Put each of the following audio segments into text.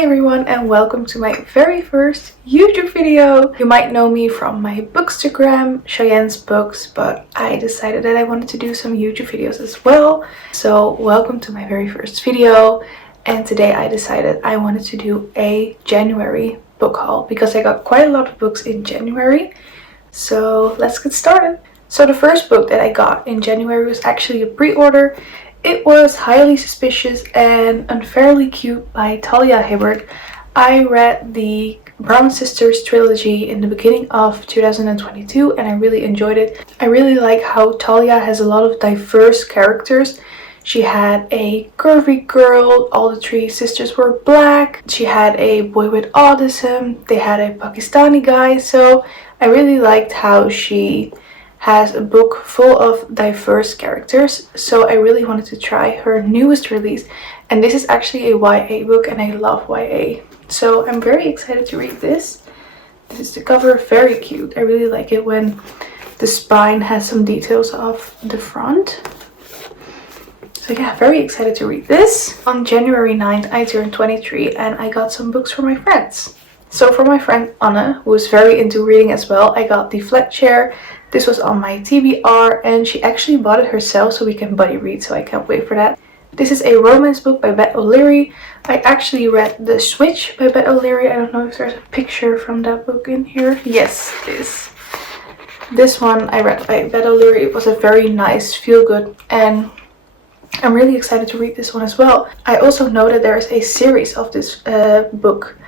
Hi everyone and welcome to my very first YouTube video. You might know me from my bookstagram, Cheyenne's books, but I decided that I wanted to do some YouTube videos as well. So welcome to my very first video, and today I decided I wanted to do a January book haul because I got quite a lot of books in January. So let's get started. So the first book that I got in January was actually a pre-order. It was Highly Suspicious and Unfairly Cute by Talia Hibbert. I read the Brown Sisters trilogy in the beginning of 2022 and I really enjoyed it. I really like how Talia has a lot of diverse characters. She had a curvy girl, all the three sisters were black. She had a boy with autism, they had a Pakistani guy. So I really liked how she has a book full of diverse characters, so I really wanted to try her newest release, and this is actually a YA book and I love YA, so I'm very excited to read this. This is the cover, very cute. I really like it when the spine has some details of the front. So yeah, very excited to read this. On January 9th I turned 23 and I got some books for my friends. So for my friend Anna, who is very into reading as well, I got the Flat Chair. This was on my TBR and she actually bought it herself so we can buddy read, so I can't wait for that. This is a romance book by Beth O'Leary. I actually read The Switch by Beth O'Leary. I don't know if there's a picture from that book in here. Yes, it is. This one I read by Beth O'Leary. It was a very nice feel-good and I'm really excited to read this one as well. I also know that there is a series of this book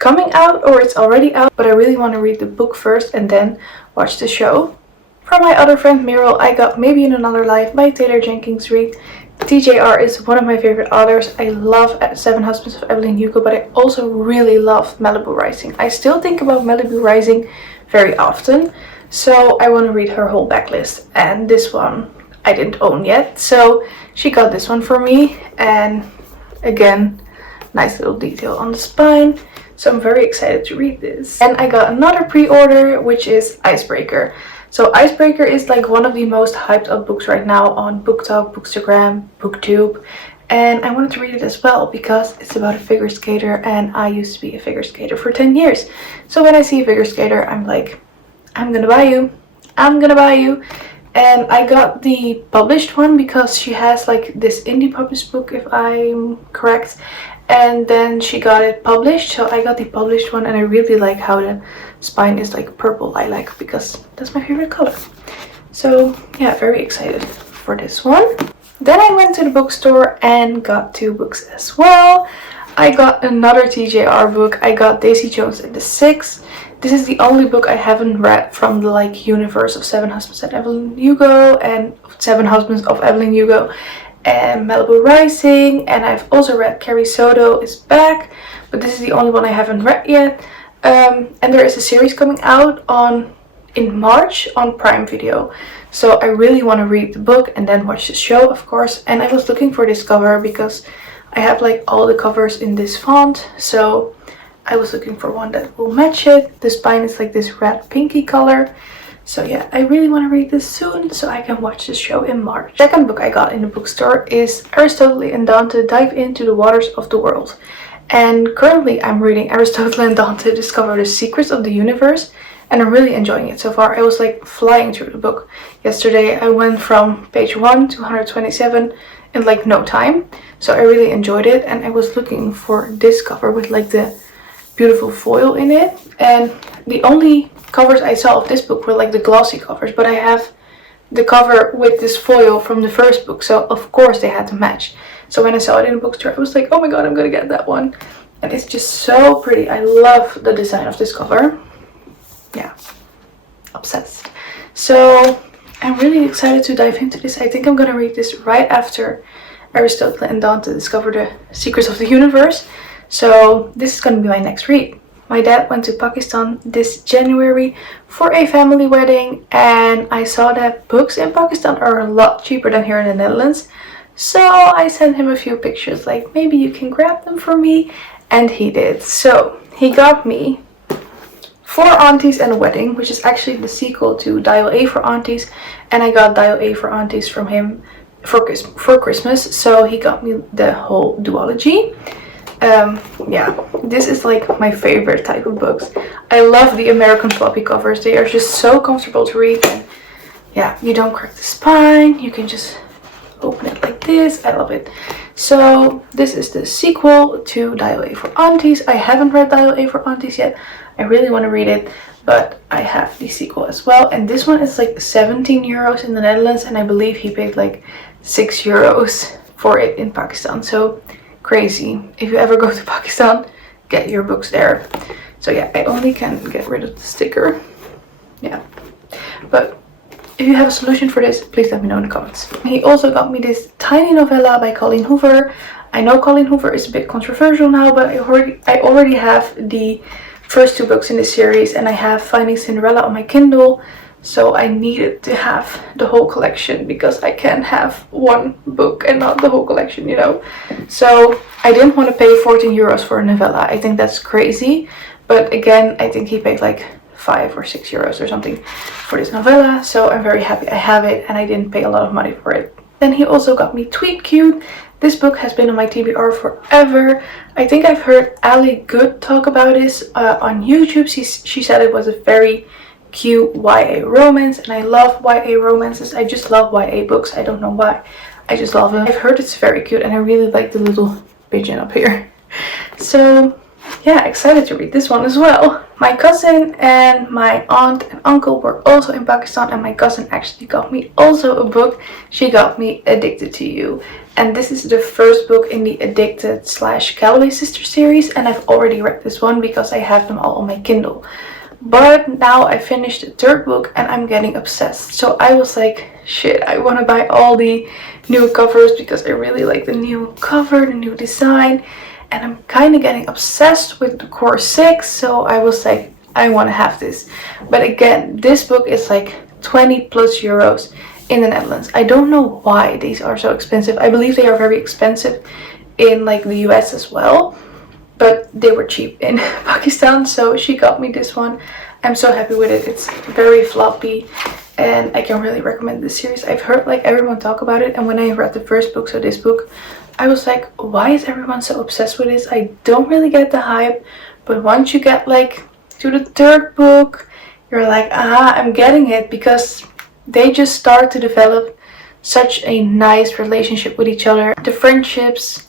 coming out, or it's already out, but I really want to read the book first and then watch the show. From my other friend Meryl, I got Maybe in Another Life by Taylor Jenkins Reid. TJR is one of my favorite authors. I love Seven Husbands of Evelyn Hugo, but I also really love Malibu Rising. I still think about Malibu Rising very often, so I want to read her whole backlist, and this one I didn't own yet, so she got this one for me, and again, nice little detail on the spine. So I'm very excited to read this. And I got another pre-order, which is Icebreaker. So Icebreaker is like one of the most hyped up books right now on BookTok, Bookstagram, BookTube. And I wanted to read it as well because it's about a figure skater and I used to be a figure skater for 10 years. So when I see a figure skater, I'm like, I'm gonna buy you. I'm gonna buy you. And I got the published one because she has like this indie published book, if I'm correct. And then she got it published, so I got the published one and I really like how the spine is like purple lilac because that's my favorite color. So yeah, very excited for this one. Then I went to the bookstore and got two books as well. I got another TJR book. I got Daisy Jones and the Six. This is the only book I haven't read from the like universe of Seven Husbands of Evelyn Hugo and Seven Husbands of Evelyn Hugo and Malibu Rising, and I've also read Carrie Soto is Back, but this is the only one I haven't read yet. And there is a series coming out in March on Prime Video, so I really want to read the book and then watch the show, of course. And I was looking for this cover because I have like all the covers in this font, so I was looking for one that will match it. The spine is like this red pinky color. So yeah, I really want to read this soon so I can watch the show in March. Second book I got in the bookstore is Aristotle and Dante Dive into the Waters of the World. And currently I'm reading Aristotle and Dante Discover the Secrets of the Universe and I'm really enjoying it so far. I was like flying through the book. Yesterday I went from page 1 to 127 in like no time. So I really enjoyed it and I was looking for this cover with like the beautiful foil in it, and the only covers I saw of this book were like the glossy covers, but I have the cover with this foil from the first book, so of course they had to match. So when I saw it in the bookstore I was like, oh my god, I'm gonna get that one, and it's just so pretty. I love the design of this cover. Yeah, obsessed. So I'm really excited to dive into this. I think I'm gonna read this right after Aristotle and Dante Discover the Secrets of the Universe. So this is going to be my next read. My dad went to Pakistan this January for a family wedding and I saw that books in Pakistan are a lot cheaper than here in the Netherlands. So I sent him a few pictures like maybe you can grab them for me, and he did. So he got me Four Aunties and a Wedding, which is actually the sequel to Dial A for Aunties, and I got Dial A for Aunties from him for Christmas, so he got me the whole duology. Yeah, this is like my favorite type of books. I love the American floppy covers. They are just so comfortable to read, and yeah, you don't crack the spine. You can just open it like this. I love it. So this is the sequel to Dial A for Aunties. I haven't read Dial A for Aunties yet. I really want to read it, but I have the sequel as well. And this one is like 17 euros in the Netherlands, and I believe he paid like 6 euros for it in Pakistan. So crazy. If you ever go to Pakistan, get your books there. So yeah, I only can get rid of the sticker. Yeah, but if you have a solution for this, please let me know in the comments. He also got me this tiny novella by Colleen Hoover. I know Colleen Hoover is a bit controversial now, but I already have the first 2 books in this series, and I have Finding Cinderella on my Kindle. So I needed to have the whole collection because I can't have one book and not the whole collection, you know. So I didn't want to pay 14 euros for a novella. I think that's crazy. But again, I think he paid like 5 or 6 euros or something for this novella. So I'm very happy I have it, and I didn't pay a lot of money for it. Then he also got me Tweet Cute. This book has been on my TBR forever. I think I've heard Ali Good talk about this on YouTube. She said it was a very cute YA romance, and I love YA romances. I just love YA books. I don't know why. I just love them. I've heard it's very cute, and I really like the little pigeon up here. So yeah, excited to read this one as well. My cousin and my aunt and uncle were also in Pakistan, and my cousin actually got me also a book. She got me Addicted to You, and this is the first book in the Addicted / Calloway Sister series, and I've already read this one because I have them all on my Kindle. But now I finished the 3rd book and I'm getting obsessed. So I was like, shit, I want to buy all the new covers because I really like the new cover, the new design. And I'm kind of getting obsessed with the core 6. So I was like, I want to have this. But again, this book is like 20 plus euros in the Netherlands. I don't know why these are so expensive. I believe they are very expensive in like the US as well. But they were cheap in Pakistan, so she got me this one. I'm so happy with it. It's very floppy, and I can really recommend this series. I've heard like everyone talk about it, and when I read the first book, so this book, I was like, why is everyone so obsessed with this? I don't really get the hype, but once you get like to the 3rd book, you're like, aha, I'm getting it, because they just start to develop such a nice relationship with each other. The friendships,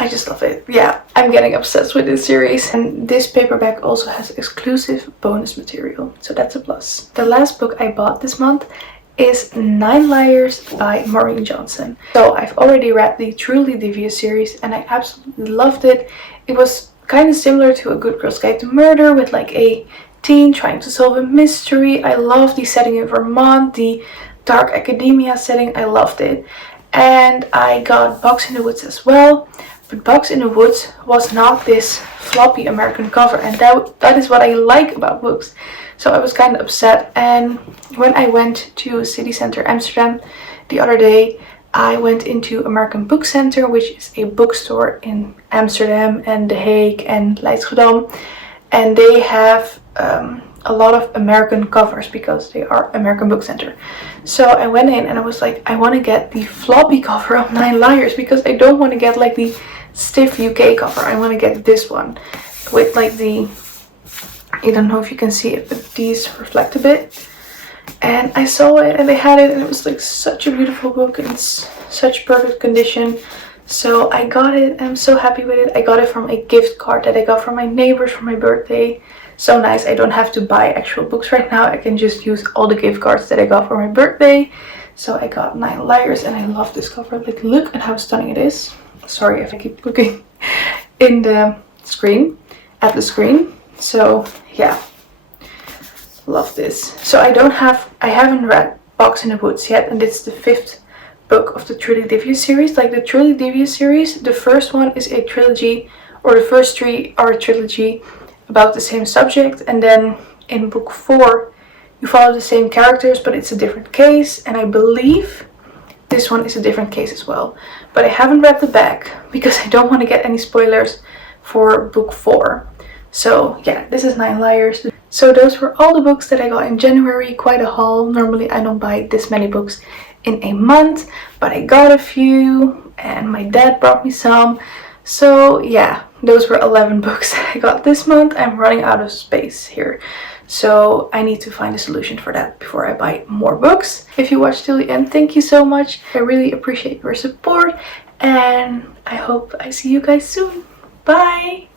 I just love it. Yeah, I'm getting obsessed with this series. And this paperback also has exclusive bonus material, so that's a plus. The last book I bought this month is 9 Liars by Maureen Johnson. So I've already read the Truly Devious series, and I absolutely loved it. It was kind of similar to A Good Girl's Guide to Murder, with like a teen trying to solve a mystery. I love the setting in Vermont, the dark academia setting. I loved it. And I got Box in the Woods as well. But Box in the Woods was not this floppy American cover, and that is what I like about books. So I was kind of upset, and when I went to City Center Amsterdam the other day, I went into American Book Center, which is a bookstore in Amsterdam and The Hague and Leidschendam, and they have a lot of American covers because they are American Book Center. So I went in and I was like, I want to get the floppy cover of 9 Liars because I don't want to get like the stiff UK cover. I want to get this one with like the, I don't know if you can see it, but these reflect a bit. And I saw it and they had it, and it was like such a beautiful book, and it's such perfect condition. So I got it. I'm so happy with it. I got it from a gift card that I got from my neighbors for my birthday. So nice. I don't have to buy actual books right now. I can just use all the gift cards that I got for my birthday. So I got 9 Liars, and I love this cover. Like, look at how stunning it is. Sorry if I keep looking in the screen, at the screen. So yeah, love this. So I haven't read Box in the Woods yet, and it's the 5th book of the Truly Devious series. Like the Truly Devious series, the first one is a trilogy, or the first 3 are a trilogy about the same subject, and then in book 4 you follow the same characters, but it's a different case, and I believe this one is a different case as well. But I haven't read the back because I don't want to get any spoilers for book 4. So yeah, this is 9 Liars. So those were all the books that I got in January. Quite a haul. Normally I don't buy this many books in a month, but I got a few, and my dad brought me some. So yeah, those were 11 books I got this month. I'm running out of space here, so I need to find a solution for that before I buy more books. If you watched till the end, thank you so much. I really appreciate your support, and I hope I see you guys soon. Bye!